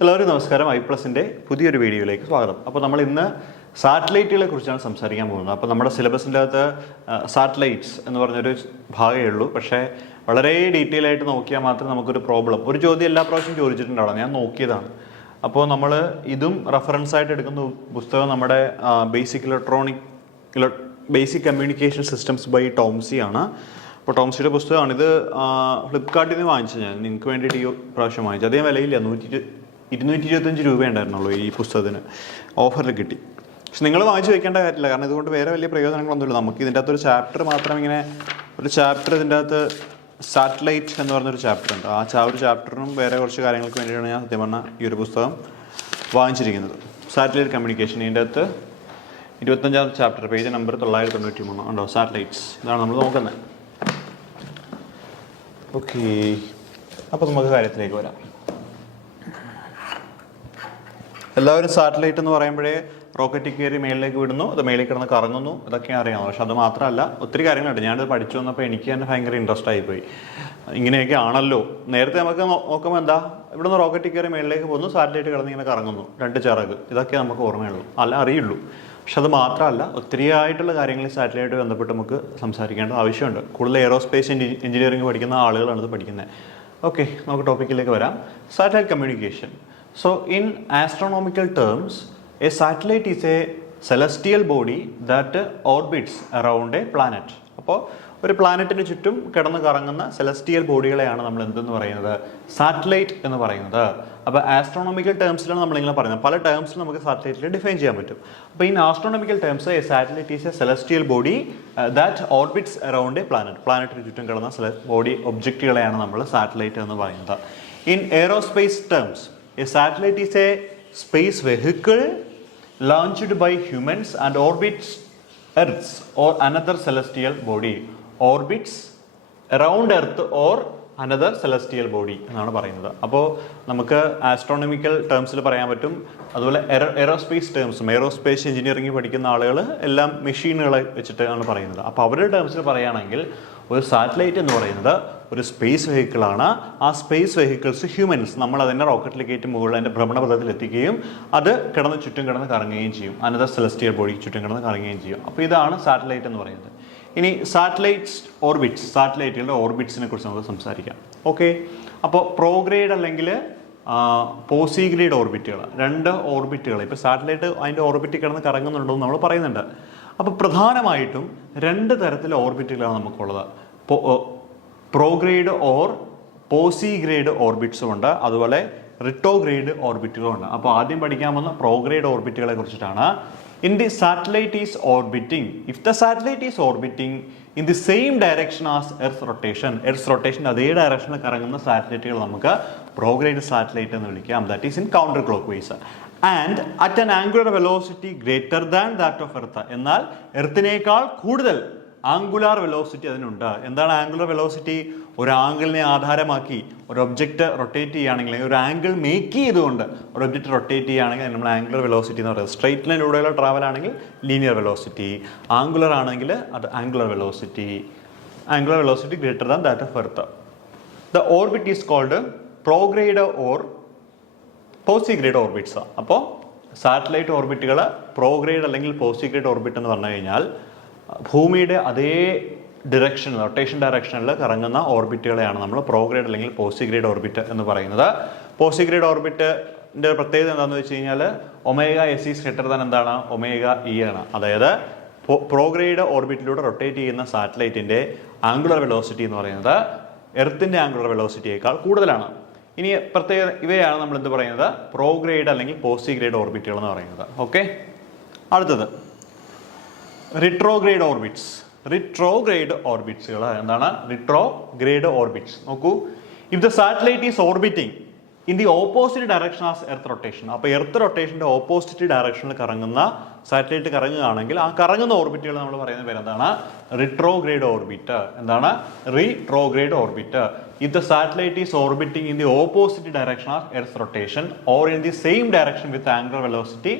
എല്ലാവരും നമസ്കാരം. ഐ+ന്റെ പുതിയൊരു വീഡിയോയിലേക്ക് സ്വാഗതം. അപ്പോൾ നമ്മൾ ഇന്ന് സാറ്റലൈറ്റുകളെ കുറിച്ചാണ് സംസാരിക്കാൻ പോകുന്നത്. അപ്പോൾ നമ്മുടെ സിലബസിൻ്റെ അകത്ത് സാറ്റലൈറ്റ്സ് എന്ന് പറഞ്ഞൊരു ഭാഗമേ ഉള്ളൂ. പക്ഷേ വളരെ ഡീറ്റെയിൽ ആയിട്ട് നോക്കിയാൽ മാത്രമേ നമുക്കൊരു ഒരു ചോദ്യം എല്ലാ പ്രാവശ്യം ചോദിച്ചിട്ടുണ്ടാവും. ഞാൻ നോക്കിയതാണ്. അപ്പോൾ നമ്മൾ ഇതും റെഫറൻസ് ആയിട്ട് എടുക്കുന്ന പുസ്തകം നമ്മുടെ basic communication systems by Tomasi ആണ്. അപ്പോൾ ടോംസിയുടെ പുസ്തകമാണ് ഇത്. ഫ്ലിപ്കാർട്ടിൽ നിന്ന് വാങ്ങിച്ചു. ഞാൻ നിങ്ങൾക്ക് വേണ്ടിയിട്ട് ഈ പ്രാവശ്യം വാങ്ങിച്ചു. അതേ വിലയില്ല, 225 രൂപ ഉണ്ടായിരുന്നുള്ളൂ ഈ പുസ്തകത്തിന്. ഓഫറിൽ കിട്ടി. പക്ഷെ നിങ്ങൾ വാങ്ങിച്ച് വെക്കേണ്ട കാര്യമില്ല, കാരണം ഇതുകൊണ്ട് വേറെ വലിയ പ്രയോജനങ്ങളൊന്നുമില്ല. നമുക്ക് ഇതിൻ്റെ അകത്തൊരു ചാപ്റ്റർ മാത്രം ഒരു ചാപ്റ്റർ ഇതിൻ്റെ അകത്ത് സാറ്റലൈറ്റ് എന്ന് പറഞ്ഞൊരു ചാപ്റ്റർ ഉണ്ട്. ഒരു ചാപ്റ്ററിനും വേറെ കുറച്ച് കാര്യങ്ങൾക്ക് വേണ്ടിയിട്ടാണ് ഞാൻ സത്യം പറഞ്ഞാൽ ഈ ഒരു പുസ്തകം വാങ്ങിച്ചിരിക്കുന്നത്. സാറ്റലൈറ്റ് കമ്മ്യൂണിക്കേഷൻ, ഇതിൻ്റെ അകത്ത് 25ാമത്തെ ചാപ്റ്റർ, പേജ് നമ്പർ 993 ഉണ്ടോ, സാറ്റലൈറ്റ്സ്. ഇതാണ് നമ്മൾ നോക്കുന്നത്. ഓക്കെ, അപ്പോൾ നമുക്ക് കാര്യത്തിലേക്ക് വരാം. എല്ലാവരും സാറ്റലൈറ്റ് എന്ന് പറയുമ്പോഴേ റോക്കറ്റിൽ കയറി മേളിലേക്ക് വിടുന്നു, അത് മേളിൽ കിടന്ന് കറങ്ങുന്നു, ഇതൊക്കെ അറിയാം. പക്ഷെ അത് മാത്രമല്ല, ഒത്തിരി കാര്യങ്ങളുണ്ട്. ഞാനത് പഠിച്ചു വന്നപ്പോൾ എനിക്ക് തന്നെ ഭയങ്കര ഇൻട്രസ്റ്റ് ആയിപ്പോയി. ഇങ്ങനെയൊക്കെ ആണല്ലോ. നേരത്തെ നമുക്ക് നോക്കുമ്പോൾ എന്താ, ഇവിടുന്ന് റോക്കറ്റിൽ കയറി മേളിലേക്ക് പോകുന്നു, സാറ്റലൈറ്റ് കിടന്ന് ഇങ്ങനെ കറങ്ങുന്നു, 2 ചിറക്, ഇതൊക്കെ നമുക്ക് ഓർമ്മയുള്ളൂ, അറിയുള്ളൂ. പക്ഷെ അത് മാത്രമല്ല, ഒത്തിരി ആയിട്ടുള്ള കാര്യങ്ങൾ സാറ്റലൈറ്റ് ബന്ധപ്പെട്ട് നമുക്ക് സംസാരിക്കേണ്ട ആവശ്യമുണ്ട്. കൂടുതൽ എയറോസ്പേസ് എഞ്ചിനീയറിംഗ് പഠിക്കുന്ന ആളുകളാണ് ഇത് പഠിക്കുന്നത്. ഓക്കെ, നമുക്ക് ടോപ്പിക്കിലേക്ക് വരാം. Satellite communication. So in astronomical terms, a satellite is a celestial body that orbits around a planet. അപ്പോൾ ഒരു പ്ലാനറ്റിന് ചുറ്റും കിടന്ന് കറങ്ങുന്ന സെലസ്റ്റിയൽ ബോഡികളെയാണ് നമ്മൾ എന്തെന്ന് പറയുന്നത്, സാറ്റലൈറ്റ് എന്ന് പറയുന്നത്. അപ്പോൾ ആസ്ട്രോണോമിക്കൽ ടേംസിലാണ് നമ്മളിങ്ങനെ പറയുന്നത്. പല ടേംസിൽ നമുക്ക് സാറ്റലൈറ്റിൽ ഡിഫൈൻ ചെയ്യാൻ പറ്റും. അപ്പോൾ in astronomical terms a satellite is a celestial body that orbits around a planet. പ്ലാനറ്റിന് ചുറ്റും കിടന്ന ബോഡി ഒബ്ജക്റ്റുകളെയാണ് നമ്മൾ സാറ്റലൈറ്റ് എന്ന് പറയുന്നത്. In aerospace terms, a satellite is a space vehicle launched by humans and orbits Earth or another celestial body. Orbits around Earth or another celestial body എന്നാണ് പറയുന്നത്. അപ്പോൾ നമുക്ക് ആസ്ട്രോണമിക്കൽ ടേംസിൽ പറയാൻ പറ്റും. അതുപോലെ എയറോസ്പേസ് ടേംസും, എയറോസ്പേസ് എഞ്ചിനീയറിംഗ് പഠിക്കുന്ന ആളുകൾ എല്ലാം മെഷീനുകളെ വെച്ചിട്ടാണ് പറയുന്നത്. അപ്പോൾ അവരുടെ ടേംസിൽ പറയുകയാണെങ്കിൽ ഒരു സാറ്റലൈറ്റ് എന്ന് പറയുന്നത് ഒരു സ്പേസ് വെഹിക്കിളാണ്. ആ സ്പേസ് വെഹിക്കിൾസ് ഹ്യൂമൻസ്, നമ്മൾ അതിൻ്റെ റോക്കറ്റിൽ കയറ്റി മുകളിൽ അതിൻ്റെ ഭ്രമണപഥത്തിൽ എത്തിക്കുകയും അത് ചുറ്റും കിടന്ന് കറങ്ങുകയും ചെയ്യും. അനദർ സെലസ്റ്റിയൽ ബോഡിക്ക് ചുറ്റും കിടന്ന് കറങ്ങുകയും ചെയ്യും. അപ്പോൾ ഇതാണ് സാറ്റലൈറ്റ് എന്ന് പറയുന്നത്. ഇനി സാറ്റലൈറ്റ്സ് ഓർബിറ്റ്സ്, സാറ്റലൈറ്റുകളുടെ ഓർബിറ്റ്സിനെ കുറിച്ച് നമുക്ക് സംസാരിക്കാം. ഓക്കെ, അപ്പോൾ പ്രോഗ്രേഡ് അല്ലെങ്കിൽ പോസിഗ്രേഡ് ഓർബിറ്റുകൾ, 2 ഓർബിറ്റുകൾ. ഇപ്പോൾ സാറ്റലൈറ്റ് അതിൻ്റെ ഓർബിറ്റിൽ കിടന്ന് കറങ്ങുന്നുണ്ടോ എന്ന് നമ്മൾ പറയുന്നുണ്ട്. അപ്പോൾ പ്രധാനമായിട്ടും 2 തരത്തിലെ ഓർബിറ്റുകളാണ് നമുക്കുള്ളത്. പ്രോഗ്രേഡ് ഓർ പോസിഗ്രേഡ് ഓർബിറ്റ്സും ഉണ്ട്, അതുപോലെ റിട്രോഗ്രേഡ് ഓർബിറ്റുകളും ഉണ്ട്. അപ്പോൾ ആദ്യം പഠിക്കാൻ പോകുന്ന പ്രോഗ്രേഡ് ഓർബിറ്റുകളെ കുറിച്ചിട്ടാണ്. In the satellite is orbiting. If the satellite is orbiting in the same direction as Earth's rotation അതേ ഡയറക്ഷനിൽ കറങ്ങുന്ന സാറ്റലൈറ്റുകൾ നമുക്ക് പ്രോഗ്രേഡ് സാറ്റലൈറ്റ് എന്ന് വിളിക്കാം. That is in counter clock wise and at an angular velocity greater than that of earth. എന്നാൽ എർത്തിനേക്കാൾ കൂടുതൽ angular velocity അതിനുണ്ട്. എന്താണ് ആംഗുലർ വെലോസിറ്റി? ഒരു ആംഗിളിനെ ആധാരമാക്കി ഒരു ഒബ്ജക്റ്റ് റൊട്ടേറ്റ് ചെയ്യുകയാണെങ്കിൽ, ഒരു ആംഗിൾ മേക്ക് ചെയ്തുകൊണ്ട് ഒരു ഒബ്ജക്റ്റ് റൊട്ടേറ്റ് ചെയ്യുകയാണെങ്കിൽ നമ്മൾ ആംഗുലർ വെലോസിറ്റി എന്ന് പറയുന്നത്. സ്ട്രെയിറ്റ് ലൈനിലൂടെയുള്ള ട്രാവൽ ആണെങ്കിൽ ലീനിയർ വെലോസിറ്റി, ആംഗുലർ ആണെങ്കിൽ അത് angular velocity greater than that of earth. The orbit is called prograde or posigrade orbits. അപ്പോൾ സാറ്റലൈറ്റ് ഓർബിറ്റുകൾ പ്രോഗ്രേഡ് അല്ലെങ്കിൽ പോസിഗ്രേഡ് ഓർബിറ്റ് എന്ന് പറഞ്ഞു കഴിഞ്ഞാൽ ഭൂമിയുടെ അതേ ഡിറക്ഷനിൽ, റൊട്ടേഷൻ ഡയറക്ഷനിൽ കറങ്ങുന്ന ഓർബിറ്റുകളെയാണ് നമ്മൾ പ്രോഗ്രേഡ് അല്ലെങ്കിൽ പോസിഗ്രേഡ് ഓർബിറ്റ് എന്ന് പറയുന്നത്. പോസിഗ്രേഡ് ഓർബിറ്റിൻ്റെ പ്രത്യേകത എന്താണെന്ന് വെച്ച് കഴിഞ്ഞാൽ ω/s ഈസ് ഗ്രേറ്റർ ദാൻ എന്താണ്, ω/e ആണ്. അതായത് പ്രോഗ്രേഡ് ഓർബിറ്റിലൂടെ റൊട്ടേറ്റ് ചെയ്യുന്ന സാറ്റലൈറ്റിൻ്റെ ആംഗുലർ വെലോസിറ്റി എന്ന് പറയുന്നത് എർത്തിൻ്റെ ആംഗുലർ വെലോസിറ്റിയേക്കാൾ കൂടുതലാണ്. ഇനി പ്രത്യേകത ഇവയാണ് നമ്മൾ എന്ത് പറയുന്നത്, പ്രോഗ്രേഡ് അല്ലെങ്കിൽ പോസിഗ്രേഡ് ഓർബിറ്റുകൾ എന്ന് പറയുന്നത്. ഓക്കെ, അടുത്തത് റിട്രോഗ്രേഡ് ഓർബിറ്റ്സുകൾ. എന്താണ് റിട്രോഗ്രേഡ് ഓർബിറ്റ്സ്? നോക്കൂ, if the satellite is orbiting in the opposite direction as earth rotation. അപ്പോൾ എർത്ത് റൊട്ടേഷൻ്റെ ഓപ്പോസിറ്റ് ഡയറക്ഷനിൽ കറങ്ങുന്ന സാറ്റലൈറ്റ് കറങ്ങുകയാണെങ്കിൽ ആ കറങ്ങുന്ന ഓർബിറ്റുകൾ നമ്മൾ പറയുന്ന പേര് എന്താണ്, റിട്രോഗ്രേഡ് ഓർബിറ്റ്. എന്താണ് retrograde orbit? If the satellite is orbiting in the opposite direction of earth rotation or in the same direction with angular velocity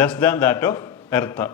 less than that of earth.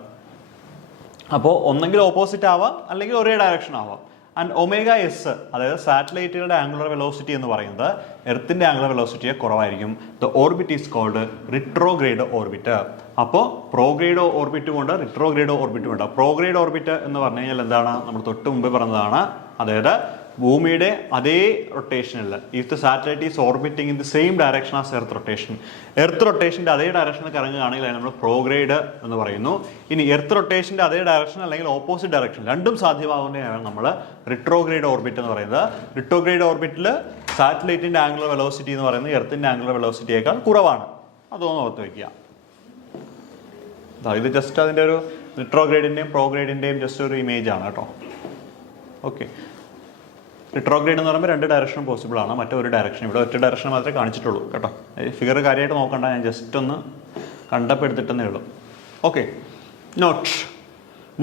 അപ്പോൾ ഒന്നെങ്കിൽ ഓപ്പോസിറ്റ് ആവാം അല്ലെങ്കിൽ ഒരേ ഡയറക്ഷൻ ആവാം. And omega S അതായത് സാറ്റലൈറ്റുകളുടെ angular velocity എന്ന് പറയുന്നത് എർത്തിന്റെ angular വെലോസിറ്റിയെ കുറവായിരിക്കും. The orbit is called retrograde orbit. അപ്പോൾ പ്രോഗ്രേഡ് ഓർബിറ്റും ഉണ്ട്, റിട്രോഗ്രേഡ് ഓർബിറ്റും ഉണ്ട്. പ്രോഗ്രേഡ് ഓർബിറ്റ് എന്ന് പറഞ്ഞു കഴിഞ്ഞാൽ എന്താണ്, നമ്മൾ തൊട്ട് മുമ്പ് പറഞ്ഞതാണ്. അതായത് ഭൂമിയുടെ അതേ റൊട്ടേഷനിൽ if the satellite is orbiting in the same direction as earth rotation, earth റൊട്ടേഷൻ്റെ അതേ ഡയറക്ഷനിൽ കറങ്ങുകയാണെങ്കിൽ അതിന് നമ്മൾ പ്രോഗ്രേഡ് എന്ന് പറയുന്നു. ഇനി എർത്ത് റൊട്ടേഷൻ്റെ അതേ ഡയറക്ഷൻ അല്ലെങ്കിൽ ഓപ്പോസിറ്റ് ഡയറക്ഷൻ രണ്ടും സാധ്യമാകുന്നതാണ് നമ്മൾ റിട്രോഗ്രേഡ് ഓർബിറ്റ് എന്ന് പറയുന്നത്. റിട്രോഗ്രേഡ് ഓർബിറ്റിൽ സാറ്റലൈറ്റിൻ്റെ ആംഗുലർ വെലോസിറ്റി എന്ന് പറയുന്നത് എർത്തിൻ്റെ ആംഗുലർ വെലോസിറ്റിയേക്കാൾ കുറവാണ്. അതൊന്ന് ഓർത്ത് വയ്ക്കുക. ഇത് ജസ്റ്റ് അതിൻ്റെ ഒരു റിട്രോഗ്രേഡിൻ്റെയും പ്രോഗ്രേഡിൻ്റെയും ജസ്റ്റ് ഒരു ഇമേജ് ആണ് കേട്ടോ. ഓക്കെ, റിട്രോഗ്രേഡ് എന്ന് പറയുമ്പോൾ 2 ഡയറക്ഷൻ പോസിബിൾ ആണ്, മറ്റൊരു ഡയറക്ഷൻ ഇവിടെ ഒറ്റ ഡയറക്ഷൻ മാത്രമേ കാണിച്ചിട്ടുള്ളൂ കേട്ടോ. ഫിഗർ കാര്യമായിട്ട് നോക്കണ്ട, ഞാൻ ജസ്റ്റ് ഒന്ന് കണ്ടപ്പെടുത്തിട്ടെന്നേ ഉള്ളൂ. Okay, not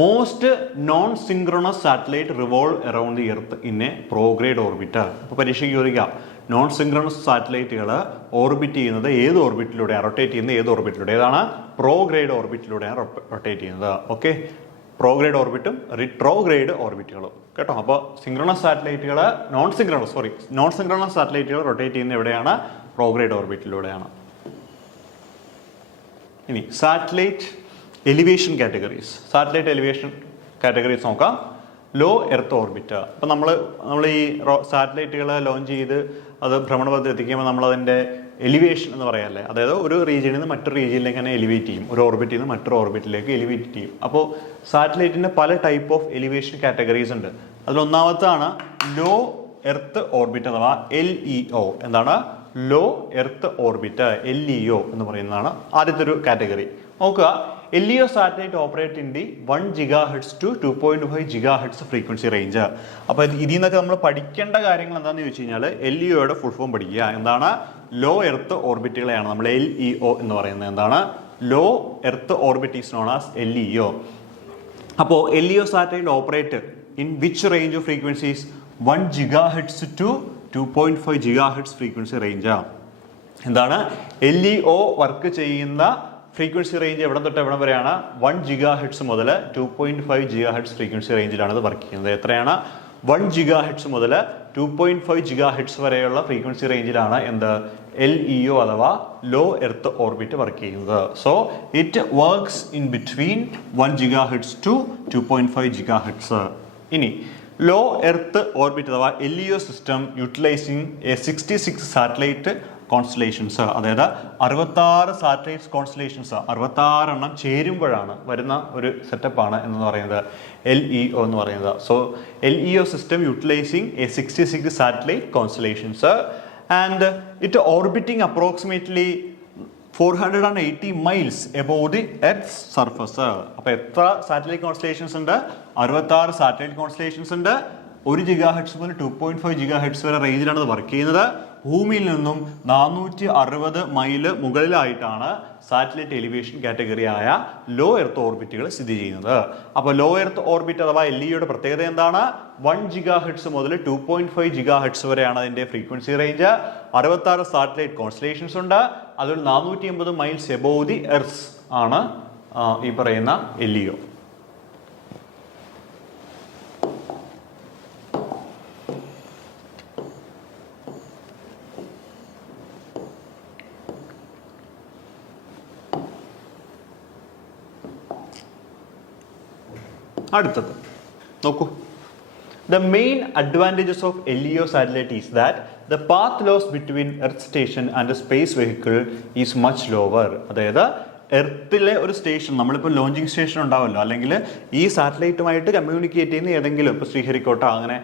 most non synchronous satellite revolve around the earth in a prograde orbit. അപ്പോൾ പരീക്ഷയ്ക്ക് ചോദിക്കാം, നോൺ സിങ്ക്രണസ് സാറ്റലൈറ്റുകൾ ഓർബിറ്റ് ചെയ്യുന്നത് ഏത് ഓർബിറ്റിലൂടെയാണ്, റൊട്ടേറ്റ് ചെയ്യുന്നത് ഏത് ഓർബിറ്റിലൂടെ, ഏതാണ് പ്രോഗ്രേഡ് ഓർബിറ്റിലൂടെയാണ് റൊട്ടേറ്റ് ചെയ്യുന്നത്. ഓക്കെ, പ്രോഗ്രേഡ് ഓർബിറ്റും റിട്രോഗ്രേഡ് ഓർബിറ്റുകളും കേട്ടോ. അപ്പോൾ സിങ്ക്രണസ് സാറ്റലൈറ്റുകൾ നോൺ സിങ്ക്രണസ് സാറ്റലൈറ്റുകൾ റൊട്ടേറ്റ് ചെയ്യുന്നത് എവിടെയാണ്, പ്രോഗ്രേഡ് ഓർബിറ്റിലൂടെയാണ്. ഇനി satellite elevation categories, satellite elevation categories നോക്കാം. Low earth orbit. അപ്പം നമ്മൾ ഈ സാറ്റലൈറ്റുകൾ ലോഞ്ച് ചെയ്ത് അത് ഭ്രമണപഥത്തിൽ എത്തിക്കുമ്പോൾ നമ്മളതിൻ്റെ എലിവേഷൻ എന്ന് പറയാമല്ലേ, അതായത് ഒരു റീജിയനിൽ നിന്ന് മറ്റൊരു റീജിയനിലേക്ക് തന്നെ എലിവേറ്റ് ചെയ്യും, ഒരു ഓർബിറ്റിൽ നിന്ന് മറ്റൊരു ഓർബിറ്റിലേക്ക് എലിവേറ്റ് ചെയ്യും. അപ്പോൾ സാറ്റലൈറ്റിൻ്റെ പല ടൈപ്പ് ഓഫ് എലിവേഷൻ കാറ്റഗറീസ് ഉണ്ട്. അതിലൊന്നാമത്താണ് ലോ എർത്ത് ഓർബിറ്റ് അഥവാ LEO. എന്താണ് ലോ എർത്ത് ഓർബിറ്റ്, LEO എന്ന് പറയുന്നതാണ് ആദ്യത്തെ ഒരു കാറ്റഗറി. നോക്കുക, LEO satellite operate in the 1 GHz to 2.5 GHz frequency range. അപ്പോൾ ഇതിൽ നിന്നൊക്കെ നമ്മൾ പഠിക്കേണ്ട കാര്യങ്ങൾ എന്താണെന്ന് ചോദിച്ചു കഴിഞ്ഞാൽ LEOയുടെ ഫുൾ ഫോം പഠിക്കുക. എന്താണ്, ലോ എർത്ത് ഓർബിറ്റുകളെയാണ് നമ്മൾ LEO എന്ന് പറയുന്നത്. എന്താണ്, low earth orbit is known as LEO. അപ്പോൾ LEO satellite operate in which range of frequencies 1 GHz to 2.5 GHz frequency range. എന്താണ്, LEO വർക്ക് ചെയ്യുന്ന ഫ്രീക്വൻസി റേഞ്ച് എവിടെ തൊട്ട് എവിടെ വരെയാണ്, 1 GHz മുതൽ 2.5 GHz ഫ്രീക്വൻസി റേഞ്ചിലാണ് ഇത് വർക്ക് ചെയ്യുന്നത്. എത്രയാണ്, 1 GHz മുതൽ 2.5 GHz വരെയുള്ള ഫ്രീക്വൻസി റേഞ്ചിലാണ് എന്ത്, LEO അഥവാ ലോ എർത്ത് ഓർബിറ്റ് വർക്ക് ചെയ്യുന്നത്. So it works in between 1 GHz to 2.5 GHz. ഇനി ലോ എർത്ത് ഓർബിറ്റ് അഥവാ LEO system utilising A 66 satellite constellations, അതായത് 66 സാറ്റലൈറ്റ് കോൺസ്റ്റലേഷൻസ്, 66 എണ്ണം ചേരുമ്പോഴാണ് വരുന്ന ഒരു സെറ്റപ്പാണ് എന്ന് പറയുന്നത് LEO എന്ന് പറയുന്നത്. So LEO system utilising A 66 satellite constellations and it orbiting approximately 480 miles above the Earth's surface. അപ്പോൾ എത്ര സാറ്റലൈറ്റ് കോൺസ്റ്റലേഷൻസ് ഉണ്ട്, 66 സാറ്റലൈറ്റ് കോൺസ്റ്റലേഷൻസ് ഉണ്ട്. 1 GHz മുതൽ 2.5 GHz വരെ റേഞ്ചിലാണ് ഇത് വർക്ക് ചെയ്യുന്നത്. ഭൂമിയിൽ നിന്നും 460 മൈല് മുകളിലായിട്ടാണ് സാറ്റലൈറ്റ് എലിവേഷൻ കാറ്റഗറി ആയ ലോ എർത്ത് ഓർബിറ്റുകൾ സ്ഥിതി ചെയ്യുന്നത്. അപ്പോൾ ലോ എർത്ത് ഓർബിറ്റ് അഥവാ LEOയുടെ പ്രത്യേകത എന്താണ്, 1 GHz മുതൽ 2.5 GHz വരെയാണ് അതിൻ്റെ ഫ്രീക്വൻസി റേഞ്ച്. 66 സാറ്റലൈറ്റ് കോൺസ്റ്റലേഷൻസ് ഉണ്ട്. അതിൽ 480 മൈൽസ് എബോവ് ദി എർത്ത് ആണ് ഈ പറയുന്ന LEO. അടുത്തത് നോക്കൂ, the main advantages of LEO satellite is that the path loss between Earth station and a space vehicle is much lower. അതായത് എർത്തിലെ ഒരു സ്റ്റേഷൻ, നമ്മളിപ്പോൾ ലോഞ്ചിങ് സ്റ്റേഷൻ ഉണ്ടാവുമല്ലോ, അല്ലെങ്കിൽ ഈ സാറ്റലൈറ്റുമായിട്ട് കമ്മ്യൂണിക്കേറ്റ് ചെയ്യുന്ന ഏതെങ്കിലും ഇപ്പോൾ ശ്രീഹരിക്കോട്ട അങ്ങനെ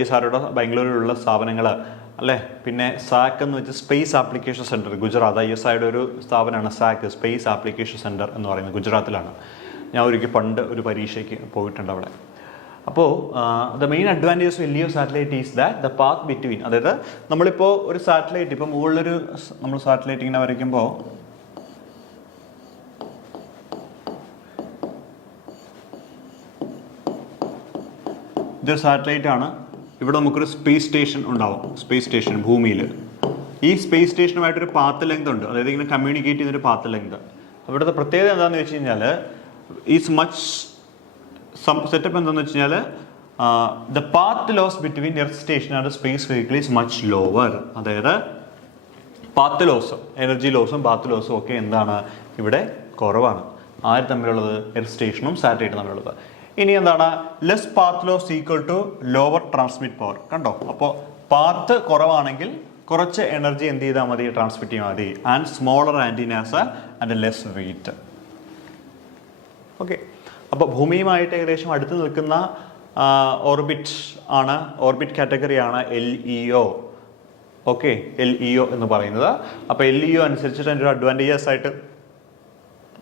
ISROയുടെ ബാംഗ്ലൂരിലുള്ള സ്ഥാപനങ്ങൾ അല്ലേ, പിന്നെ സാക്ക് എന്ന് വെച്ചാൽ സ്പേസ് ആപ്ലിക്കേഷൻ സെൻറ്റർ ഗുജറാത്ത്, ISROയുടെ ഒരു സ്ഥാപനമാണ് സാക്ക്, സ്പേസ് ആപ്ലിക്കേഷൻ സെൻറ്റർ എന്ന് പറയുന്നത് ഗുജറാത്തിലാണ്. ഞാൻ ഒരിക്കൽ പണ്ട് ഒരു പരീക്ഷയ്ക്ക് പോയിട്ടുണ്ട് അവിടെ. അപ്പോൾ the main advantage of LEO satellite is that the path between, അതായത് നമ്മളിപ്പോൾ ഒരു സാറ്റലൈറ്റ്, ഇപ്പോൾ മുകളിലൊരു നമ്മൾ സാറ്റലൈറ്റ് ഇങ്ങനെ വരയ്ക്കുമ്പോൾ ഇതൊരു സാറ്റലൈറ്റ് ആണ്. ഇവിടെ നമുക്കൊരു സ്പേസ് സ്റ്റേഷൻ ഉണ്ടാവും, സ്പേസ് സ്റ്റേഷൻ ഭൂമിയിൽ. ഈ സ്പേസ് സ്റ്റേഷനുമായിട്ടൊരു പാത്ത് ലെങ്ത് ഉണ്ട്, അതായത് ഇങ്ങനെ കമ്മ്യൂണിക്കേറ്റ് ചെയ്യുന്നൊരു പാത്ത് ലെങ്ത്. അവിടുത്തെ പ്രത്യേകത എന്താണെന്ന് വെച്ച് കഴിഞ്ഞാൽ ഈസ് മച്ച് സെറ്റപ്പ് എന്താണെന്ന് വെച്ച് കഴിഞ്ഞാൽ the path loss between earth station and space vehicle is much lower. അതായത് പാത്ത് ലോസും എനർജി ലോസും പാത്ത് ലോസും ഒക്കെ എന്താണ് ഇവിടെ കുറവാണ്. ആര് തമ്മിലുള്ളത്? എർത്ത് സ്റ്റേഷനും സാറ്റലൈറ്റും തമ്മിലുള്ളത്. ഇനി എന്താണ്? Less path loss equal to lower transmit power. കണ്ടോ? അപ്പോൾ പാത്ത് കുറവാണെങ്കിൽ കുറച്ച് എനർജി എന്ത് ചെയ്താൽ മതി? ട്രാൻസ്മിറ്റ് ചെയ്യാൻ മതി. And smaller antennas and less wait. Okay, അപ്പോൾ ഭൂമിയുമായിട്ട് ഏകദേശം അടുത്ത് നിൽക്കുന്ന ഓർബിറ്റ് കാറ്റഗറിയാണ് LEO. ഓക്കെ, LEO എന്ന് പറയുന്നത്. അപ്പോൾ LEO അനുസരിച്ചിട്ട് അതിൻ്റെ ഒരു അഡ്വാൻറ്റേജസ് ആയിട്ട്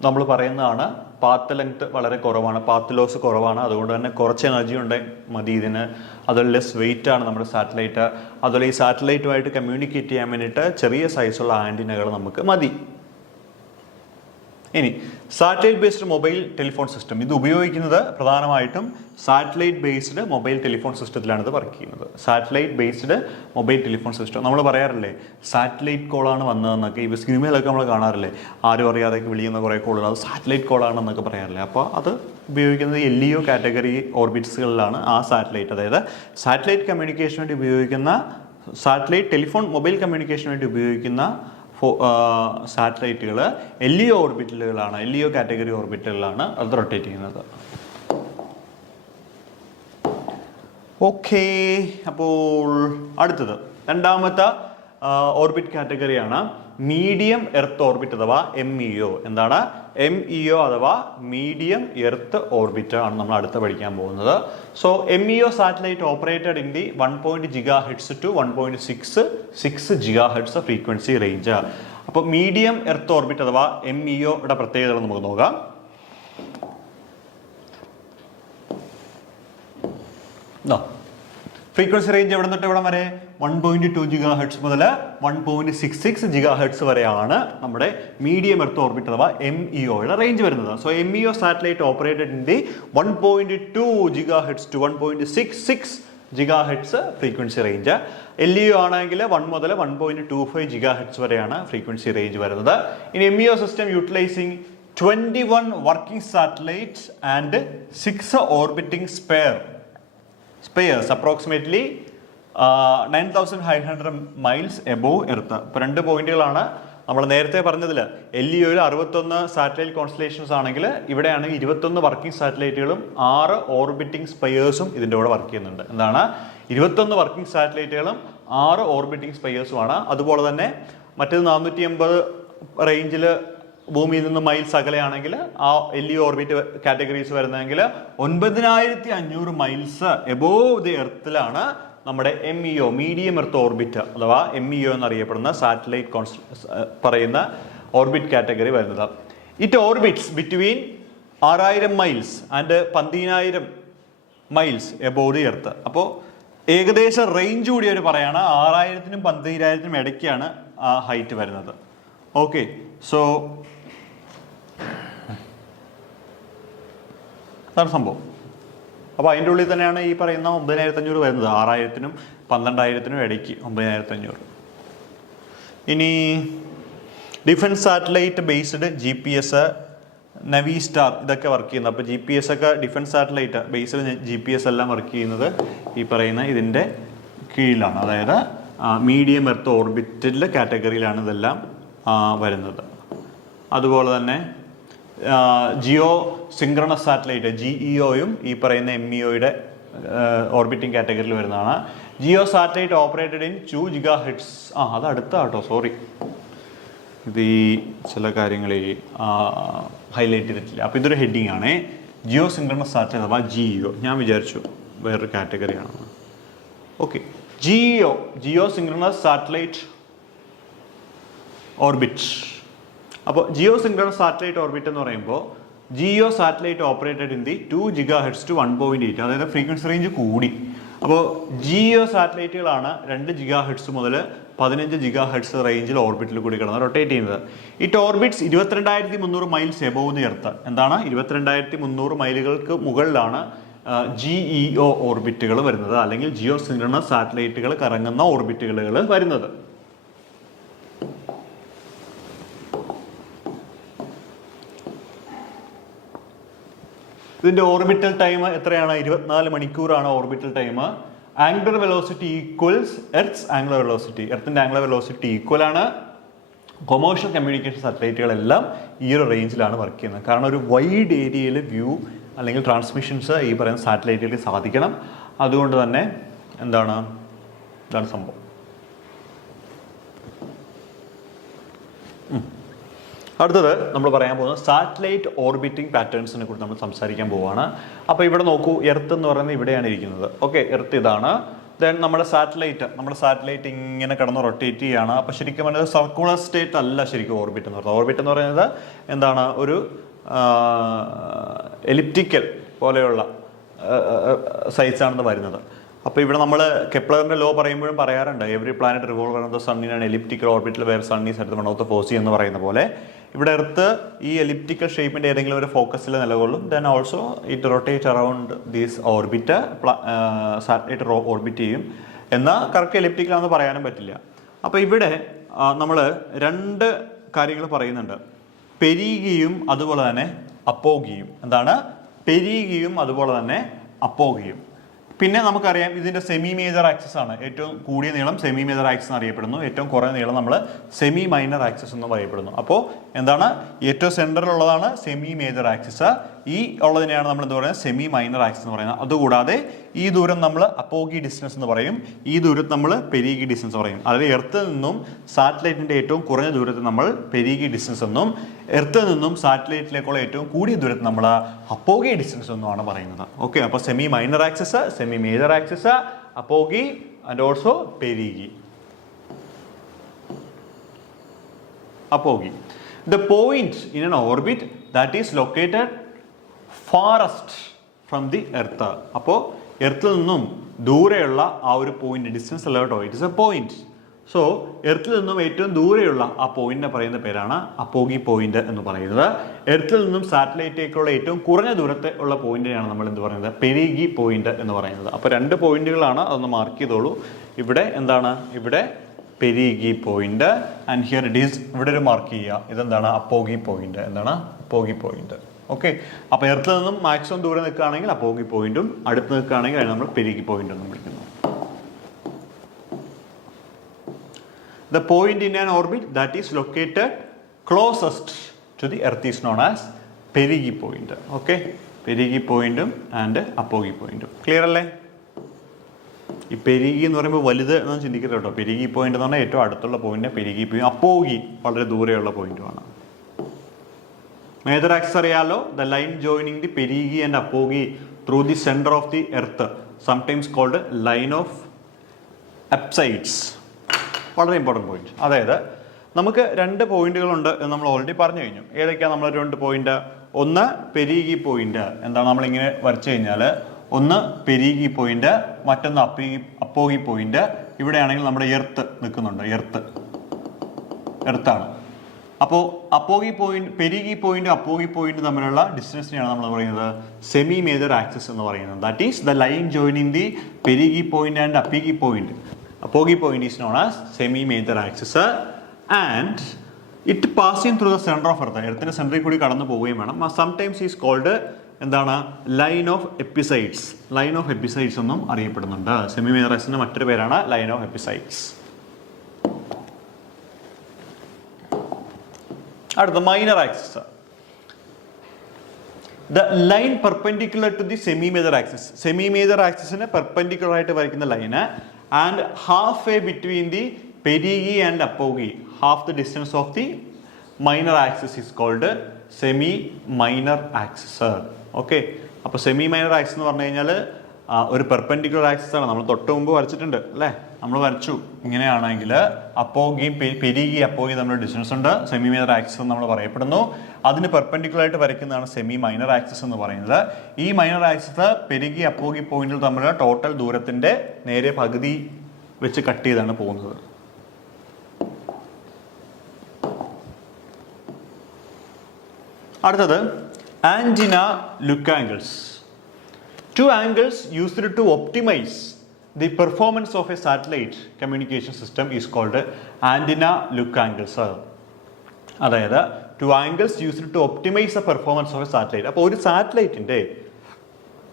നമ്മൾ പറയുന്നതാണ് പാത്ത് ലെങ്ത് വളരെ കുറവാണ്, പാത്ത് ലോസ് കുറവാണ്. അതുകൊണ്ട് തന്നെ കുറച്ച് എനർജി ഉണ്ടെങ്കിൽ മതി ഇതിന്. അതുപോലെ ലെസ് വെയിറ്റ് ആണ് നമ്മുടെ സാറ്റലൈറ്റ്. അതുപോലെ ഈ സാറ്റലൈറ്റുമായിട്ട് കമ്മ്യൂണിക്കേറ്റ് ചെയ്യാൻ വേണ്ടിയിട്ട് ചെറിയ സൈസുള്ള ആൻറ്റിനകൾ നമുക്ക് മതി. ഇനി satellite based mobile telephone system, ഇത് ഉപയോഗിക്കുന്നത് പ്രധാനമായിട്ടും സാറ്റലൈറ്റ് ബേസ്ഡ് മൊബൈൽ ടെലിഫോൺ സിസ്റ്റത്തിലാണ് ഇത് വർക്ക് ചെയ്യുന്നത്. Satellite based mobile telephone system. നമ്മൾ പറയാറില്ലേ സാറ്റലൈറ്റ് കോളാണ് വന്നതെന്നൊക്കെ, ഈ സിനിമയിലൊക്കെ നമ്മൾ കാണാറില്ലേ, ആരും അറിയാതെ വിളിക്കുന്ന കുറേ കോളുകൾ, അത് സാറ്റലൈറ്റ് കോളാണെന്നൊക്കെ പറയാറില്ലേ. അപ്പോൾ അത് ഉപയോഗിക്കുന്നത് LEO കാറ്റഗറി ഓർബിറ്റ്സുകളിലാണ്. ആ സാറ്റലൈറ്റ്, അതായത് സാറ്റലൈറ്റ് കമ്മ്യൂണിക്കേഷന് വേണ്ടി ഉപയോഗിക്കുന്ന, സാറ്റലൈറ്റ് ടെലിഫോൺ മൊബൈൽ കമ്മ്യൂണിക്കേഷന് വേണ്ടി ഉപയോഗിക്കുന്ന സാറ്റലൈറ്റുകൾ LEO ഓർബിറ്റലുകളാണ്, LEO കാറ്റഗറി ഓർബിറ്റലുകളാണ് അത് റൊട്ടേറ്റ് ചെയ്യുന്നത്. ഓക്കെ, അപ്പോൾ അടുത്തത് രണ്ടാമത്തെ ഓർബിറ്റ് കാറ്റഗറിയാണ് മീഡിയം എർത്ത് ഓർബിറ്റ് അഥവാ MEO. എന്താണ് MEO അഥവാ മീഡിയം എർത്ത് ഓർബിറ്റ് ആണ് നമ്മൾ അടുത്ത് പഠിക്കാൻ പോകുന്നത്. So MEO satellite operated in the 1.0 GHz to 1.66 GHz frequency range. അപ്പോൾ മീഡിയം എർത്ത് ഓർബിറ്റ് അഥവാ MEOയുടെ പ്രത്യേകതകൾ നമുക്ക് നോക്കാം. ഫ്രീക്വൻസി റേഞ്ച് എവിടെ തൊട്ട് എവിടെ വരെ? 1.2 GHz മുതൽ 1.66 GHz വരെയാണ് നമ്മുടെ മീഡിയം എർത്ത് ഓർബിറ്റ് അഥവാ MEOയുടെ റേഞ്ച് വരുന്നത്. So MEO satellite operated in the 1.2 GHz to 1.66 GHz frequency range. LEO ആണെങ്കിൽ 1 മുതൽ 1.25 GHz വരെയാണ് ഫ്രീക്വൻസി റേഞ്ച് വരുന്നത്. ഇനി MEO system utilising 21 working satellites and 6 orbiting spares approximately 9,500 miles above earth. ഇപ്പോൾ 2 പോയിന്റുകളാണ് നമ്മൾ നേരത്തെ പറഞ്ഞതിൽ. LEOയിൽ 61 സാറ്റലൈറ്റ് കോൺസ്റ്റലേഷൻസ് ആണെങ്കിൽ ഇവിടെയാണെങ്കിൽ 21 വർക്കിംഗ് സാറ്റലൈറ്റുകളും 6 ഓർബിറ്റിംഗ് സ്പെയേഴ്സും ഇതിൻ്റെ കൂടെ വർക്ക് ചെയ്യുന്നുണ്ട്. എന്താണ്? 21 വർക്കിംഗ് സാറ്റലൈറ്റുകളും 6 ഓർബിറ്റിംഗ് സ്പെയേഴ്സുമാണ്. അതുപോലെ തന്നെ മറ്റേത് 480 റേഞ്ചിൽ ഭൂമിയിൽ നിന്ന് മൈൽസ് അകലെയാണെങ്കിൽ ആ LEO ഓർബിറ്റ് കാറ്റഗറീസ് വരുന്നതെങ്കിൽ 9,500 മൈൽസ് എബോവ് ദി എർത്തിലാണ് നമ്മുടെ MEO മീഡിയം എർത്ത് ഓർബിറ്റ് അഥവാ MEO എന്നറിയപ്പെടുന്ന സാറ്റലൈറ്റ് പറയുന്ന ഓർബിറ്റ് കാറ്റഗറി വരുന്നത്. It orbits between 6,000 miles and 15,000 miles above the earth. അപ്പോൾ ഏകദേശം റേഞ്ച് കൂടി അവർ പറയാണ് 6,000-നും 15,000-നും ഇടയ്ക്കാണ് ആ ഹൈറ്റ് വരുന്നത്. ഓക്കെ, സോ അതാണ് സംഭവം. അപ്പോൾ അതിൻ്റെ ഉള്ളിൽ തന്നെയാണ് ഈ പറയുന്ന 9,500 വരുന്നത്. 6,000-നും 12,000-നും ഇടയ്ക്ക് 9,500. ഇനി ഡിഫൻസ് സാറ്റലൈറ്റ് ബേസ്ഡ് GPS, നവിസ്റ്റാർ ഇതൊക്കെ വർക്ക് ചെയ്യുന്നത്. അപ്പോൾ GPS ഒക്കെ ഡിഫൻസ് സാറ്റലൈറ്റ് ബേസ്ഡ് GPS എല്ലാം വർക്ക് ചെയ്യുന്നത് ഈ പറയുന്ന ഇതിൻ്റെ കീഴിലാണ്. അതായത് മീഡിയം എർത്ത് ഓർബിറ്റിലെ കാറ്റഗറിയിലാണ് ഇതെല്ലാം വരുന്നത്. അതുപോലെ തന്നെ ജിയോ സിങ്ക്രണസ് സാറ്റലൈറ്റ് GEOയും ഈ പറയുന്ന MEOയുടെ ഓർബിറ്റിംഗ് കാറ്റഗറിയിൽ വരുന്നതാണ്. GEO satellite operated in 2 GHz. അത് അടുത്താട്ടോ, സോറി, ഇത് ഈ ചില കാര്യങ്ങൾ ഹൈലൈറ്റ് ചെയ്തിട്ടില്ല. അപ്പോൾ ഇതൊരു ഹെഡിങ് ആണ്, ജിയോ സിങ്ക്രണസ് സാറ്റലൈറ്റ് അഥവാ GEO. ഞാൻ വിചാരിച്ചു വേറൊരു കാറ്റഗറിയാണെന്ന്. Okay, geo synchronous satellite orbit. അപ്പോൾ ജിയോ സിങ്ക്രണസ് സാറ്റലൈറ്റ് ഓർബിറ്റ് എന്ന് പറയുമ്പോൾ geo satellite operated in the 2 GHz to 1.8, അതായത് ഫ്രീക്വൻസി റേഞ്ച് കൂടി. അപ്പോൾ ജിയോ സാറ്റലൈറ്റുകളാണ് 2 GHz മുതൽ 15 GHz റേഞ്ചിൽ ഓർബിറ്റിൽ കൂടി കിടന്ന് റൊട്ടേറ്റ് ചെയ്യുന്നത്. It orbits 22,300 miles above the earth. എന്താണ്? 22,300 മൈലുകൾക്ക് മുകളിലാണ് GEO ഓർബിറ്റുകൾ വരുന്നത്, അല്ലെങ്കിൽ ജിയോ സിങ്ക്രണസ് സാറ്റലൈറ്റുകൾ കറങ്ങുന്ന ഓർബിറ്റുകൾ വരുന്നത്. ഇതിൻ്റെ ഓർബിറ്റൽ ടൈം എത്രയാണ്? 24 മണിക്കൂറാണ് orbital time. Angular velocity equals earth's angular velocity. എർത്തിൻ്റെ ആംഗുലർ വെലോസിറ്റി ഈക്വൽ ആണ്. കൊമേഴ്ഷ്യൽ കമ്മ്യൂണിക്കേഷൻ സാറ്റലൈറ്റുകളെല്ലാം ഈ ഒരു റേഞ്ചിലാണ് വർക്ക് ചെയ്യുന്നത്. കാരണം ഒരു വൈഡ് ഏരിയയിൽ വ്യൂ അല്ലെങ്കിൽ ട്രാൻസ്മിഷൻസ് ഈ പറയുന്ന സാറ്റലൈറ്റുകളിൽ സാധിക്കണം. അതുകൊണ്ട് തന്നെ ഇതാണ് സംഭവം. അടുത്തത് നമ്മൾ പറയാൻ പോകുന്നത് സാറ്റലൈറ്റ് ഓർബിറ്റിംഗ് പാറ്റേൺസിനെ കുറിച്ച് നമ്മൾ സംസാരിക്കാൻ പോവുകയാണ്. അപ്പോൾ ഇവിടെ നോക്കൂ, എർത്ത് എന്ന് പറയുന്നത് ഇവിടെയാണ് ഇരിക്കുന്നത്. ഓക്കെ, എർത്ത് ഇതാണ്. ദെൻ നമ്മുടെ സാറ്റലൈറ്റ് ഇങ്ങനെ കിടന്ന് റൊട്ടേറ്റ് ചെയ്യുകയാണ്. അപ്പോൾ ശരിക്കും പറഞ്ഞാൽ സർക്കുലർ സ്റ്റേറ്റ് അല്ല ശരിക്കും ഓർബിറ്റ് എന്ന് പറയുന്നത്. ഓർബിറ്റ് എന്ന് പറയുന്നത് എന്താണ്? ഒരു എലിപ്റ്റിക്കൽ പോലെയുള്ള സൈസ് ആണെന്ന് വരുന്നത്. അപ്പോൾ ഇവിടെ നമ്മൾ കെപ്ലറിന്റെ ലോ പറയുമ്പോഴും പറയാറുണ്ട്, every planet revolve around the സണ്ണിനാണ് എലിപ്റ്റിക്കൽ ഓർബിറ്റിൽ where sun is at the one of the force എന്ന് പറയുന്ന പോലെ ഇവിടെ എർത്ത് ഈ എലിപ്റ്റിക്കൽ ഷേപ്പിന്റെ ഏതെങ്കിലും ഒരു ഫോക്കസിൽ നിലകൊള്ളും. Then also it rotate around these orbit, satellite orbit ചെയ്യും. എന്നാൽ കറക്റ്റ് എലിപ്റ്റിക്കൽ ആണെന്ന് പറയാനും പറ്റില്ല. അപ്പോൾ ഇവിടെ നമ്മൾ രണ്ട് കാര്യങ്ങൾ പറയുന്നുണ്ട്, പെരീഗിയും അതുപോലെ തന്നെ അപ്പോഗിയും. എന്താണ്? പെരീഗിയും അതുപോലെ തന്നെ അപ്പോഗിയും. പിന്നെ നമുക്കറിയാം ഇതിൻ്റെ സെമി മേജർ ആക്സിസ് ആണ്. ഏറ്റവും കൂടിയ നീളം സെമി മേജർ ആക്സിസ് എന്ന് അറിയപ്പെടുന്നു. ഏറ്റവും കുറഞ്ഞ നീളം നമ്മൾ സെമി മൈനർ ആക്സിസ് എന്ന് പറയപ്പെടുന്നു. അപ്പോൾ എന്താണ്? ഏറ്റവും സെൻറ്ററിലുള്ളതാണ് സെമി മേജർ ആക്സിസ്. ഈ ഉള്ളതിനെയാണ് നമ്മൾ എന്ത് പറയുന്നത്? സെമി മൈനർ ആക്സിസ് എന്ന് പറയുന്നത്. അതുകൂടാതെ ഈ ദൂരം നമ്മൾ അപ്പോഗി ഡിസ്റ്റൻസ് എന്ന് പറയും, ഈ ദൂരത്ത് നമ്മൾ പെരീഗി ഡിസ്റ്റൻസ് പറയും. അതായത് എർത്തിൽ നിന്നും സാറ്റലൈറ്റിൻ്റെ ഏറ്റവും കുറഞ്ഞ ദൂരത്തിൽ നമ്മൾ പെരീഗി ഡിസ്റ്റൻസ് എന്നും എർത്തിൽ നിന്നും സാറ്റലൈറ്റിലേക്കുള്ള ഏറ്റവും കൂടിയ ദൂരത്തിൽ നമ്മൾ അപ്പോഗി ഡിസ്റ്റൻസ് എന്നുമാണ് പറയുന്നത്. ഓക്കെ, അപ്പോൾ semi minor axis, semi major axis, apogee and also perigee. Apogee. The point in an orbit that is located farthest from the earth. അപ്പോൾ എർത്തിൽ നിന്നും ദൂരെയുള്ള ആ ഒരു പോയിന്റ്, ഡിസ്റ്റൻസ് അല്ല കേട്ടോ, it is a point. So എർത്തിൽ നിന്നും ഏറ്റവും ദൂരെയുള്ള ആ പോയിന്റിനെ പറയുന്ന പേരാണ് അപ്പോഗി പോയിന്റ് എന്ന് പറയുന്നത്. എർത്തിൽ നിന്നും സാറ്റലൈറ്റിലേക്കുള്ള ഏറ്റവും കുറഞ്ഞ ദൂരത്തെ ഉള്ള പോയിന്റിനെയാണ് നമ്മൾ എന്ത് പറയുന്നത്? പെരീഗി പോയിന്റ് എന്ന് പറയുന്നത്. അപ്പോൾ രണ്ട് പോയിന്റുകളാണ്, അതൊന്ന് മാർക്ക് ചെയ്തോളൂ. ഇവിടെ എന്താണ്? ഇവിടെ perigee point and here it is. ഇവിടെ ഒരു മാർക്ക് ചെയ്യുക, ഇതെന്താണ്? Apogee point. എന്താണ്? Apogee point. ഓക്കെ, അപ്പോൾ എർത്തിൽ നിന്നും മാക്സിമം ദൂരെ നിൽക്കുകയാണെങ്കിൽ അപ്പോഗി പോയിന്റും, അടുത്ത് നിൽക്കുകയാണെങ്കിൽ അതിന് നമ്മൾ പെരീഗി പോയിന്റ് എന്നും വിളിക്കുന്നു. The point in an orbit that is located closest to the earth is known as perigee point. Okay, perigee point and apogee point. Clear അല്ലേ? ഈ പെരിഗി എന്ന് പറയുമ്പോൾ വലുത് എന്ന് ചിന്തിക്കരുത് കേട്ടോ. പെരിഗി പോയിന്റ് എന്ന് പറഞ്ഞാൽ ഏറ്റവും അടുത്തുള്ള പോയിന്റ് പെരിഗി പോയിന്റ്. അപ്പോഗി വളരെ ദൂരെയുള്ള പോയിന്റുമാണ്. മേജർ ആക്സിസ് അറിയാലോ, the line joining the perigee and apogee through the centre of the earth, sometimes called line of apsides. വളരെ ഇമ്പോർട്ടൻറ്റ് പോയിന്റ്. അതായത് നമുക്ക് രണ്ട് പോയിന്റുകളുണ്ട് എന്ന് നമ്മൾ ഓൾറെഡി പറഞ്ഞു കഴിഞ്ഞു. ഏതൊക്കെയാണ് നമ്മൾ രണ്ട് പോയിന്റ്? ഒന്ന് പെരിഗി പോയിന്റ്. എന്താണ്? നമ്മളിങ്ങനെ വരച്ചു കഴിഞ്ഞാൽ ഒന്ന് പെരിഗി പോയിന്റ്, മറ്റൊന്ന് അപ്പോഗി പോയിന്റ്. ഇവിടെയാണെങ്കിൽ നമ്മുടെ എർത്ത് നിൽക്കുന്നുണ്ട്, എർത്താണ്. അപ്പോൾ apogee point, perigee point apogee point തമ്മിലുള്ള ഡിസ്റ്റൻസിനെയാണ് നമ്മൾ പറയുന്നത് സെമി മേജർ ആക്സിസ് എന്ന് പറയുന്നത്. That is the line joining the perigee point and apogee point. Apogee point is known as semi-major axis and it passing through the center of earth. എർത്തിന്റെ സെൻറ്ററിൽ കൂടി കടന്നു പോവുകയും വേണം. സംടൈംസ് ഈസ് കോൾഡ് എന്താണ്? Line of apsides. Line of apsides എന്നും അറിയപ്പെടുന്നുണ്ട്. Semi major ആക്സിന്റെ മറ്റൊരു പേരാണ് ലൈൻ ഓഫ് എപ്പിസൈഡ്സ്. അടുത്ത minor axis. The line perpendicular to the semi-major axis. Semi-major ആക്സിസിന് പെർപെൻഡിക്കുലർ ആയിട്ട് വരയ്ക്കുന്ന ലൈന് and halfway between the perigee and apogee, half the distance of the minor axis is called semi minor axis. Okay, അപ്പോൾ semi minor axis എന്ന് പറഞ്ഞു കഴിഞ്ഞാൽ ഒരു perpendicular axis ആണ്. നമ്മൾ തൊട്ട് മുമ്പ് വരച്ചിട്ടുണ്ട് അല്ലേ? നമ്മൾ വരച്ചു. ഇങ്ങനെയാണെങ്കിൽ അപ്പോഗിയും പെരിഗി അപ്പോഗിയും തമ്മിലുള്ള ഡിസ്റ്റൻസ് ഉണ്ട്, സെമി മൈനർ ആക്സിസ് എന്ന് നമ്മൾ പറയപ്പെടുന്നു. അതിന് പെർപെൻഡിക്കുലർ ആയിട്ട് വരയ്ക്കുന്നതാണ് സെമി മൈനർ ആക്സിസ് എന്ന് പറയുന്നത്. ഈ മൈനർ ആക്സിസ് പെരിഗി അപ്പോഗി പോയിന്റിൽ തമ്മിലുള്ള ടോട്ടൽ ദൂരത്തിന്റെ നേരെ പകുതി വെച്ച് കട്ട് ചെയ്താണ് പോകുന്നത്. അടുത്തത് antenna look angles. Two angles used to optimize the performance of a satellite communication system is called antenna look angles. അതായത് to angles used to optimise the performance of a satellite. അപ്പോൾ ഒരു സാറ്റലൈറ്റിൻ്റെ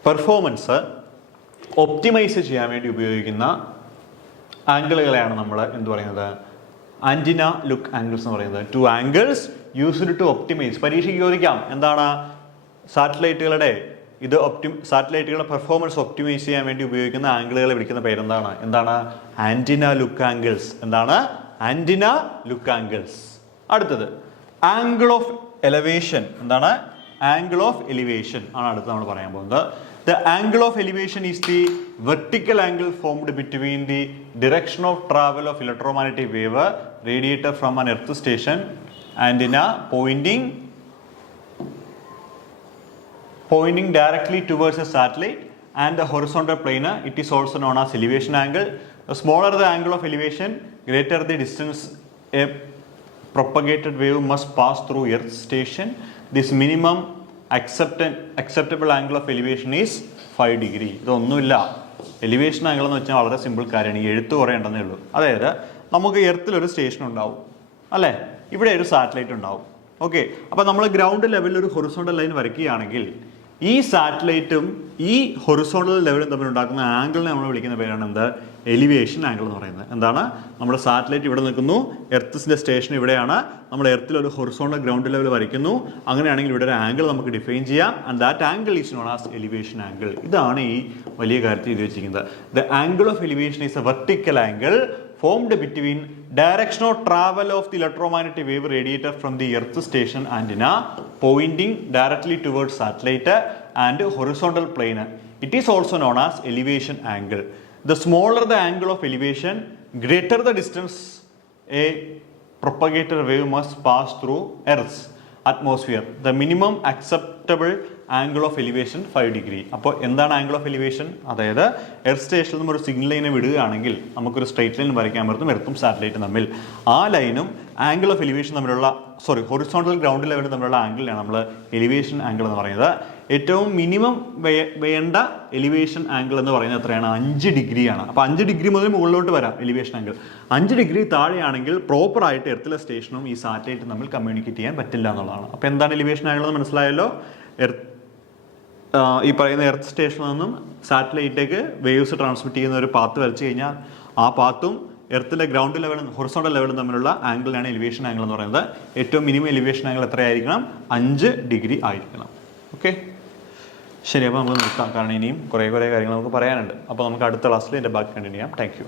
performance optimise ചെയ്യാൻ വേണ്ടി ഉപയോഗിക്കുന്ന ആംഗിളുകളെയാണ് നമ്മൾ എന്ത് പറയുന്നത്, antenna look angles എന്ന് പറയുന്നത്. 2 ആംഗിൾസ് യൂസ്ഡ് ടു ഒപ്റ്റിമൈസ്. പരീക്ഷയ്ക്ക് ചോദിക്കാം എന്താണ് സാറ്റലൈറ്റുകളുടെ സാറ്റലൈറ്റുകളുടെ പെർഫോമൻസ് ഒപ്റ്റിമൈസ് ചെയ്യാൻ വേണ്ടി ഉപയോഗിക്കുന്ന ആംഗിളുകളെ വിളിക്കുന്ന പേരെന്താണ്? എന്താണ്? Antenna look angles. എന്താണ്? Antenna look angles. അടുത്തത് ആംഗിൾ ഓഫ് എലവേഷൻ. എന്താണ്? ആംഗിൾ ഓഫ് എലിവേഷൻ ആണ് അടുത്ത് നമ്മൾ പറയാൻ പോകുന്നത്. The angle of elevation is the vertical angle formed between the direction of travel of electromagnetic wave radiated from an earth station antenna pointing directly towards a satellite and the horizontal plane. It is also known as elevation angle. The smaller the angle of elevation, greater the distance a propagated wave must pass through earth station. This minimum acceptable angle of elevation is 5 degree. ഇതൊന്നുമില്ല. Elevation angle എന്ന് വെച്ചാൽ വളരെ simple കാര്യമാണ്. ഈ എഴുത്ത് കുറയേണ്ടെന്നേ ഉള്ളൂ. അതായത് നമുക്ക് എർത്തിലൊരു സ്റ്റേഷൻ ഉണ്ടാവും അല്ലേ, ഇവിടെ ഒരു സാറ്റലൈറ്റ് ഉണ്ടാവും. ഓക്കെ, അപ്പോൾ നമ്മൾ ഗ്രൗണ്ട് ലെവലിൽ ഒരു ഹൊറിസോണ്ടൽ ലൈൻ വരയ്ക്കുകയാണെങ്കിൽ ഈ സാറ്റലൈറ്റും ഈ ഹൊറിസോണ്ടൽ ലെവലും തമ്മിൽ ഉണ്ടാക്കുന്ന ആംഗിളിനെ നമ്മൾ വിളിക്കുന്ന പേരാണ് എന്ത്? എലിവേഷൻ ആംഗിൾ എന്ന് പറയുന്നത്. എന്താണ്? നമ്മുടെ സാറ്റലൈറ്റ് ഇവിടെ നിൽക്കുന്നു, എർത്തിൻ്റെ സ്റ്റേഷൻ ഇവിടെയാണ്, നമ്മൾ എർത്തിൽ ഒരു ഹൊറിസോണ്ടൽ ഗ്രൗണ്ട് ലെവൽ വരയ്ക്കുന്നു. അങ്ങനെയാണെങ്കിൽ ഇവിടെ ഒരു ആംഗിൾ നമുക്ക് ഡിഫൈൻ ചെയ്യാം. And that angle is known as elevation angle. ഇതാണ് ഈ വലിയ കാര്യത്തിൽ ഇത് വെച്ചിരിക്കുന്നത്. The angle of elevation is A vertical angle formed between direction of travel of the electromagnetic wave radiated from the earth station antenna pointing directly towards satellite and horizontal plane. It is also known as elevation angle. The smaller the angle of elevation, greater the distance a propagated wave must pass through Earth's atmosphere. The minimum acceptable angle of elevation 5 degree. അപ്പോൾ എന്താണ് angle of elevation? അതായത് earth സ്റ്റേഷനിൽ നിന്നും ഒരു signal ലൈനെ വിടുകയാണെങ്കിൽ നമുക്കൊരു straight line വരയ്ക്കാൻ പറ്റും എർത്തും സാറ്റലൈറ്റും തമ്മിൽ. ആ ലൈനും ആംഗിൾ ഓഫ് എലിവേഷൻ തമ്മിലുള്ള ഹൊറിസോണ്ടൽ ഗ്രൗണ്ട് ലെവലും തമ്മിലുള്ള ആംഗിളിലാണ് നമ്മൾ എലിവേഷൻ ആംഗിൾ എന്ന് പറയുന്നത്. ഏറ്റവും മിനിമം വേണ്ട എലിവേഷൻ ആംഗിൾ എന്ന് പറയുന്നത് എത്രയാണ്? 5 ഡിഗ്രിയാണ്. അപ്പോൾ 5 ഡിഗ്രി മുതൽ മുകളിലോട്ട് വരാം എലിവേഷൻ ആംഗിൾ. 5 ഡിഗ്രി താഴെയാണെങ്കിൽ പ്രോപ്പറായിട്ട് എർത്തിലെ സ്റ്റേഷനും ഈ സാറ്റലൈറ്റും തമ്മിൽ കമ്മ്യൂണിക്കേറ്റ് ചെയ്യാൻ പറ്റില്ല എന്നുള്ളതാണ്. അപ്പോൾ എന്താണ് എലിവേഷൻ ആംഗിൾ എന്ന് മനസ്സിലായല്ലോ. ഈ പറയുന്ന എർത്ത് സ്റ്റേഷനിൽ നിന്നും സാറ്റലൈറ്റിലേക്ക് വേവ്സ് ട്രാൻസ്മിറ്റ് ചെയ്യുന്ന ഒരു പാത്ത് വരച്ചു കഴിഞ്ഞാൽ ആ പാത്തും എർത്തിലെ ഗ്രൗണ്ട് ലെവലും ഹൊറിസോണ്ടൽ ലെവലും തമ്മിലുള്ള ആംഗിളാണ് എലിവേഷൻ ആംഗിൾ എന്ന് പറയുന്നത്. ഏറ്റവും മിനിമം എലിവേഷൻ ആംഗിൾ എത്രയായിരിക്കണം? 5 ഡിഗ്രി ആയിരിക്കണം. ഓക്കെ, ശരി. അപ്പോൾ നമുക്ക് നിർത്താം, കാരണം ഇനിയും കുറേ കാര്യങ്ങൾ നമുക്ക് പറയാനുണ്ട്. അപ്പോൾ നമുക്ക് അടുത്ത ക്ലാസ്സിൽ ഇതിൻ്റെ ബാക്കി കണ്ടിന്യൂ ചെയ്യാം. Thank you.